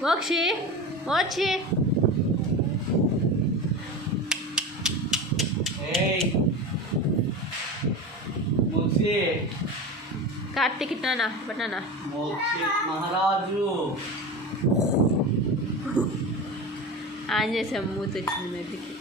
మోక్షి మోక్షి కార్తీక్ ఇట్నా బట్నా మహారాజు ఆన్ చేసాం మూత వచ్చింది మెట్టికి